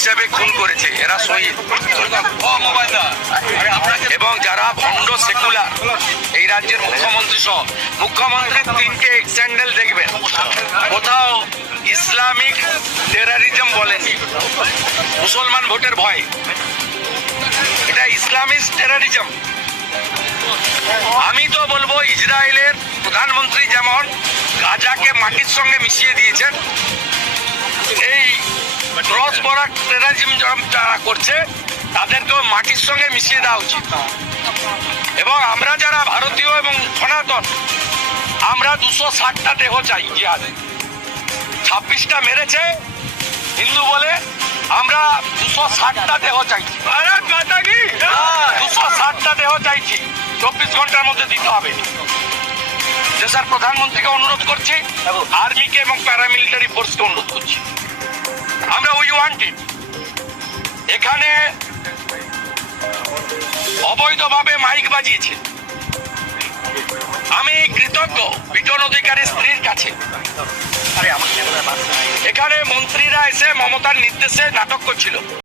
হিসেবে খুন করেছে, এরা শহীদ। এবং যারা ভণ্ড সেকুলার, এই রাজ্যের মুখ্যমন্ত্রী সহ, মুখ্যমন্ত্রীর 3টে এক্সেন্ডেল দেখবেন, কোথাও ইসলামিক টেরারিজম বলেনি, মুসলমান ভোটের ভয়, এটা ইসলামিস্ট টেরারিজম। আমি তো বলবো ইসরায়েলের প্রধানমন্ত্রী যেমন গাজাকে মাটির সঙ্গে মিশিয়ে দিয়েছেন, এই ক্রস বর্ডার টেরারিজম যারা করছে তাদেরকেও মাটির সঙ্গে মিশিয়ে দেওয়া উচিত। এবং আমরা যারা ভারতীয় এবং সনাতন, আমরা 260টা দেহ চাই জিহাদে। 26টা মেরেছে হিন্দু বলে, আমরা 260টা দেহ চাইছি। ভারত মাতা কি 260টা দেহ চাইছি, 24 ঘন্টার মধ্যে দিতে হবে। দেশের প্রধানমন্ত্রীকে অনুরোধ করছি, আর্মিকে এবং প্যারামিলিটারি ফোর্সকে অনুরোধ করছি, আমরা উই ওয়ান্ট ইট। এখানে অবৈধভাবে মাইক বাজিয়েছে, আমি কৃতজ্ঞ বিটন অধিকারী স্ত্রীর কাছে। এখানে মন্ত্রীরা এসে মমতার নির্দেশে নাটক করছিল।